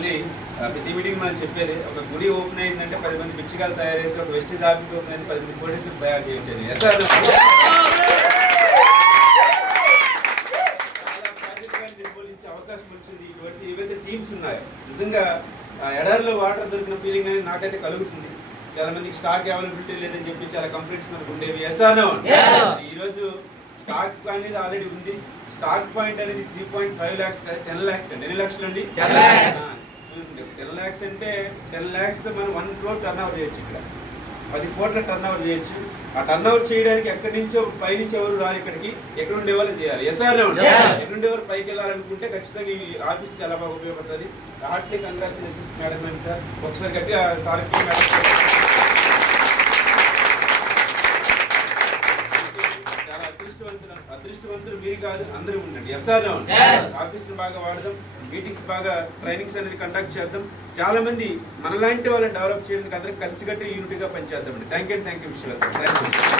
Actually ప్రతి meeting మనం చెప్పేది ఒక గుడి ఓపెన్ అయిందంటే 10 మంది పిచ్చిగాలు తయారైతే ఒక వెస్టేజ్ ఆఫీస్ ఓపెన్ అయింది 10 మంది పోలీసులు తయారు చేయొచ్చని. చాలా ప్రాజెక్ట్ నిర్వహించే అవకాశం వచ్చింది. ఇటువంటి ఏవైతే టీమ్స్ ఉన్నాయో నిజంగా ఎడారిలో వాటర్ దొరికిన ఫీలింగ్ అనేది నాకైతే కలుగుతుంది. చాలా మందికి స్టాక్ అవైలబిలిటీ లేదని చెప్పి చాలా కంప్లైంట్స్ మనకు ఉండేవి. ఈ రోజు స్టాక్ అనేది ఆల్రెడీ ఉంది. స్టాక్ పాయింట్ అనేది 3.5 lakhs కాదు 10 lakhs అండి. ఎన్ని లక్షలు అండి? 10 lakhs అంటే 10 lakhs తో మనం 1 crore టర్న్ ఓవర్ చేయొచ్చు. ఇక్కడ 10 కోట్ల టర్న్ ఓవర్ చేయొచ్చు. ఆ టర్న్ ఓవర్ చేయడానికి ఎక్కడి నుంచో పై నుంచి ఎవరు రాలి ఇక్కడికి ఎక్కడ ఉండే వాళ్ళు చేయాలి. ఎక్కడ ఉండే వారు పైకి వెళ్ళాలనుకుంటే ఖచ్చితంగా ఈ ఆఫీస్ చాలా బాగా ఉపయోగపడుతుంది. హార్ట్లీ కంగ్రాచులేషన్స్ మేడం అండి సార్. ఒకసారి గట్టిగా సార్కి చాలా అదృష్టవంతులు మీరు కాదు అందరూ ఉండండి. ఆఫీస్ బాగా వాడదాం, మీటింగ్స్ బాగా ట్రైనింగ్స్ అనేది కండక్ట్ చేద్దాం. చాలా మంది మనలాంటి వాళ్ళని డెవలప్ చేయడానికి అందరం కలిసికట్టి యూనిటీగా పనిచేద్దామండి. Thank you Vishwanath.